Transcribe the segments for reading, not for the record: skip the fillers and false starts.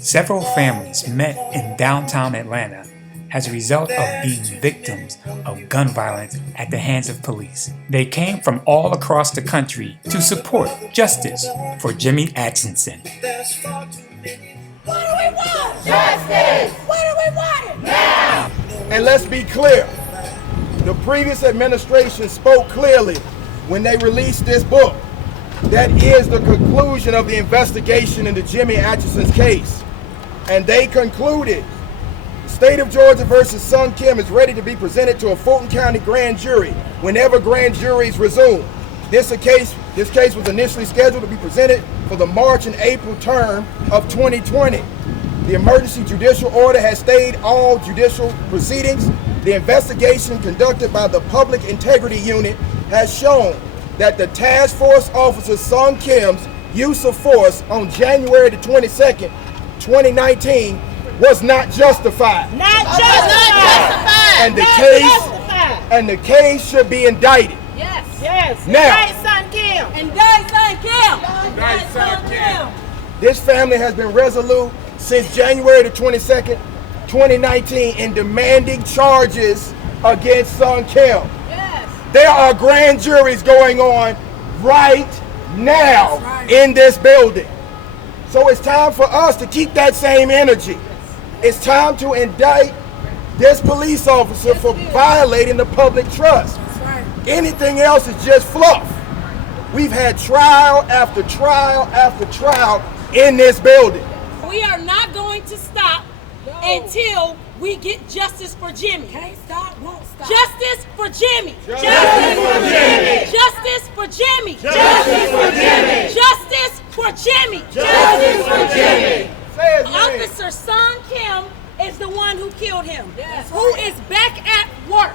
Several families met in downtown Atlanta as a result of being victims of gun violence at the hands of police. They came from all across the country to support justice for Jimmy Atchison. What do we want? Justice! What do we want it? Now! And let's be clear, the previous administration spoke clearly when they released this book. That is the conclusion of the investigation into Jimmy Atchison's case. And they concluded, the state of Georgia versus Sung Kim is ready to be presented to a Fulton County grand jury whenever grand juries resume. This case was initially scheduled to be presented for the March and April term of 2020. The emergency judicial order has stayed all judicial proceedings. The investigation conducted by the Public Integrity Unit has shown that the task force officer Sung Kim's use of force on January the 22nd, 2019 was not justified. Not justified! And the case should be indicted. Yes. Yes. Now, Indict Sung Kim. Indict Sung Kim. Indict Sung Kim. This family has been resolute since January the 22nd, 2019 in demanding charges against Sung Kim. Yes. There are grand juries going on right now in this building. So it's time for us to keep that same energy. It's time to indict this police officer for violating the public trust. Anything else is just fluff. We've had trial after trial after trial in this building. We are not going to stop until we get justice for Jimmy. Can't stop, won't stop. Justice for Jimmy. Justice for Jimmy. Justice for Jimmy. Justice for Jimmy. Justice for Jimmy. Justice for Jimmy. Officer Sung Kim is the one who killed him. Yes. Who is back at work.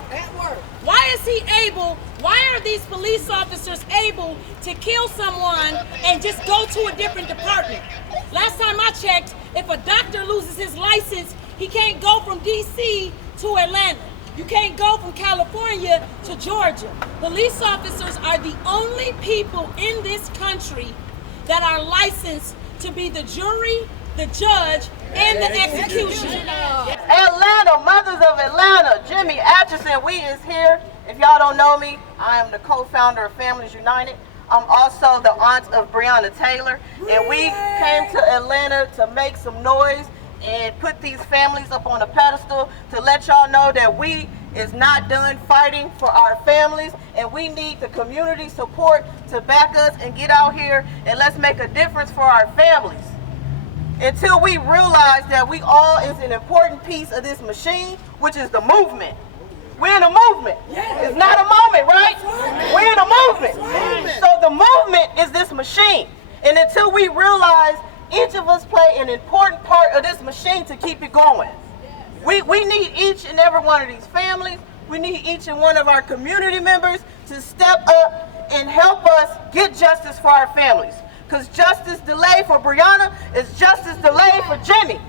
Why is he able, why are these police officers able to kill someone and just go to a different department? Last time I checked, if a doctor loses his license, he can't go from DC to Atlanta. You can't go from California to Georgia. Police officers are the only people in this country that are licensed to be the jury, the judge, and the executioner. Atlanta, mothers of Atlanta, Jimmy Atchison, we is here. If y'all don't know me, I am the co-founder of Families United. I'm also the aunt of Breonna Taylor, and we came to Atlanta to make some noise and put these families up on a pedestal to let y'all know that we is not done fighting for our families, and we need the community support to back us and get out here and let's make a difference for our families. Until we realize that we all is an important piece of this machine, which is the movement. We're in a movement. It's not a moment, right? We're in a movement. So the movement is this machine. And until we realize each of us play an important part of this machine to keep it going. We need each and every one of these families. We need each and one of our community members to step up and help us get justice for our families. Because justice delayed for Breonna is justice delayed for Jimmy.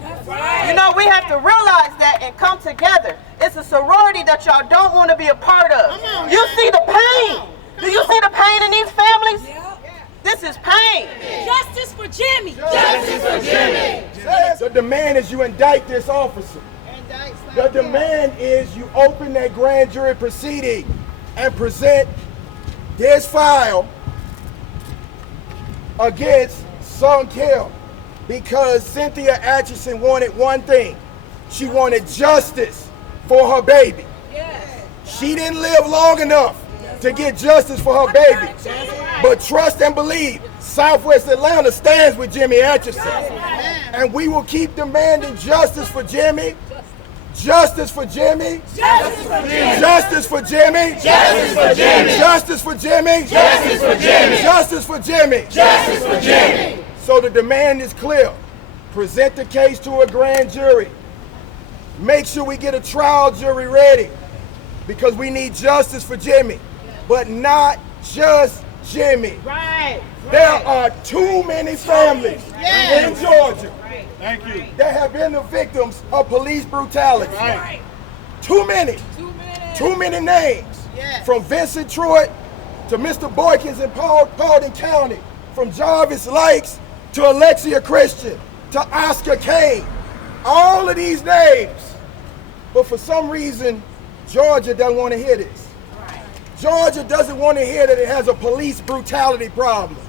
You know, we have to realize that and come together. It's a sorority that y'all don't want to be a part of. You see the pain. Do you see the pain in these families? This is pain. Justice for Jimmy. Justice for Jimmy. The demand is you indict this officer. The demand is you open that grand jury proceeding and present this file against Sung Kim, because Cynthia Atchison wanted one thing. She wanted justice for her baby. She didn't live long enough to get justice for her baby. But trust and believe, Southwest Atlanta stands with Jimmy Atchison. And we will keep demanding justice for Jimmy. Justice for Jimmy. Justice for Jimmy. Justice for Jimmy. Justice for Jimmy. Justice for Jimmy. Justice for Jimmy. Justice for Jimmy. Justice for Jimmy. So the demand is clear. Present the case to a grand jury. Make sure we get a trial jury ready, because we need justice for Jimmy, but not just Jimmy. There are too many families in Georgia that have been the victims of police brutality. Too many. Too many names. From Vincent Truitt to Mr. Boykins in Paulding County, from Jarvis Lakes to Alexia Christian. to Oscar Kane. All of these names. But for some reason, Georgia doesn't want to hear this. Georgia doesn't want to hear that it has a police brutality problem.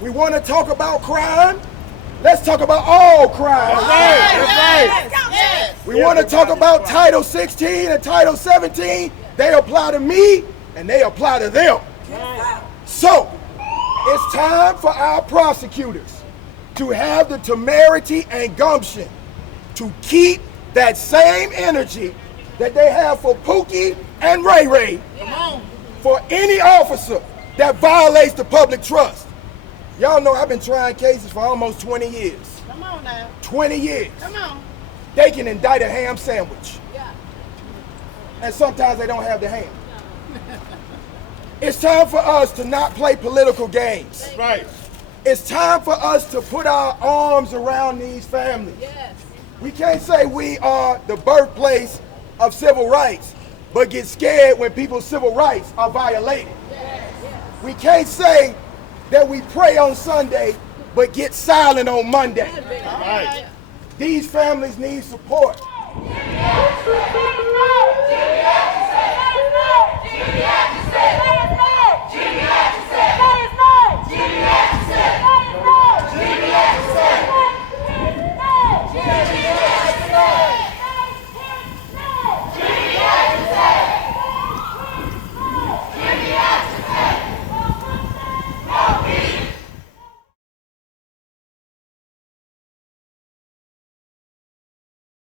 We want to talk about crime. Let's talk about all crime. We want to talk about Title 16 and Title 17. They apply to me and they apply to them. So, it's time for our prosecutors to have the temerity and gumption to keep that same energy that they have for Pookie and Ray Ray for any officer that violates the public trust. Y'all know I've been trying cases for almost 20 years. Come on now. 20 years. Come on. They can indict a ham sandwich. Yeah. And sometimes they don't have the ham. It's time for us to not play political games. Right. It's time for us to put our arms around these families. Yes. We can't say we are the birthplace of civil rights, but get scared when people's civil rights are violated. We can't say that we pray on Sunday, but get silent on Monday. Right. These families need support. Jimmy